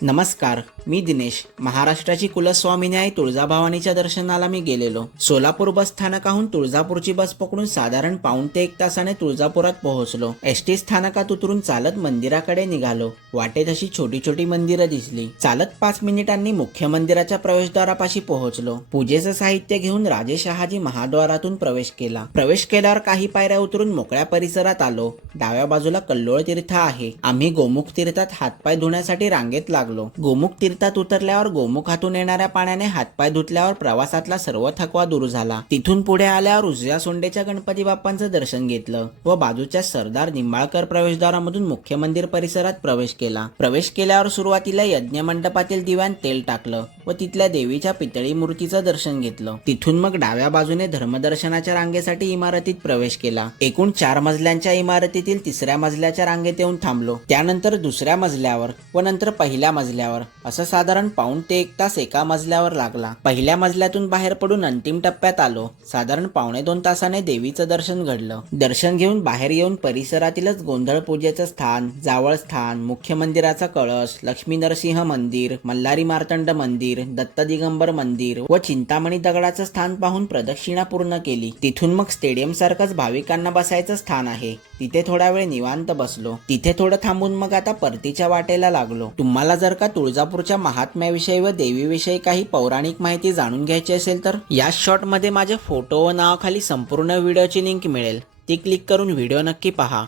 नमस्कार, मी दिनेश. महाराष्ट्राची कुलस्वामिनी आई तुळजाभवानीच्या दर्शनाला मी गेलेलो. सोलापूर बस स्थानकाहून तुळजापूरची बस पकडून साधारण पाऊण ते 1 तासाने तुळजापुरात पोहोचलो. एसटी स्थानकात उतरून चालत मंदिराकडे निघालो. वाटेत अशी छोटी छोटी मंदिरं दिसली. चालत 5 मिनिटांनी मुख्य मंदिराच्या प्रवेशद्वारापाशी पोहोचलो. पूजेचं साहित्य घेऊन राजे शहाजी महाद्वारातून प्रवेश केला. प्रवेश केल्यावर काही पायऱ्या उतरून मोकळ्या परिसरात आलो. डाव्या बाजूला कल्लोळ तीर्थ आहे. आम्ही गोमुख तीर्थात हातपाय धुण्यासाठी रांगेत लागलो. गोमुख तीर्थात उतरल्यावर गोमुखातून येणाऱ्या पाण्याने हातपाय धुतल्यावर प्रवासातला सर्व थकवा दूर झाला. तिथून पुढे आल्यावर उजव्या सोंडेच्या गणपती बाप्पांचं दर्शन घेतलं व बाजूच्या सरदार निंबाळकर प्रवेशद्वारामधून मुख्य मंदिर परिसरात प्रवेश केला. प्रवेश केल्यावर सुरुवातीला यज्ञ मंडपातील दिव्यात तेल टाकलं व तिथल्या देवीच्या पितळी मूर्तीचं दर्शन घेतलं. तिथून मग डाव्या बाजूने धर्मदर्शनाच्या रांगेसाठी इमारतीत प्रवेश केला. एकूण 4 मजल्यांच्या इमारतीतील 3ऱ्या मजल्याच्या रांगेत येऊन थांबलो. त्यानंतर 2ऱ्या मजल्यावर व नंतर पहिल्या मजल्यावर असं साधारण पाऊण ते 1 तास एका मजल्यावर लागला. पहिल्या मजल्यातून बाहेर पडून अंतिम टप्प्यात आलो. साधारण पावणे 2 तासाने देवीचं दर्शन घडलं. दर्शन घेऊन बाहेर येऊन परिसरातीलच गोंधळ पूजेचं स्थान, जावळ स्थान, मुख्य मंदिराचा कळस, लक्ष्मी नरसिंह मंदिर, मल्हारी मार्तंड मंदिर, दत्त दिगंबर मंदिर व चिंतामणी दगडाचं स्थान पाहून प्रदक्षिणा पूर्ण केली. तिथून मग स्टेडियम सारखंच भाविकांना बसायचं स्थान आहे. तिथे थोडा वेळ निवांत बसलो. तिथे थोडं थांबून मग आता परतीच्या वाटेला लागलो. तुम्हाला जर का तुळजापूरच्या महात्म्याविषयी व देवीविषयी काही पौराणिक माहिती जाणून घ्यायची असेल तर या शॉर्टमध्ये माझे फोटो व नावाखाली संपूर्ण व्हिडिओची लिंक मिळेल. ती क्लिक करून व्हिडिओ नक्की पहा.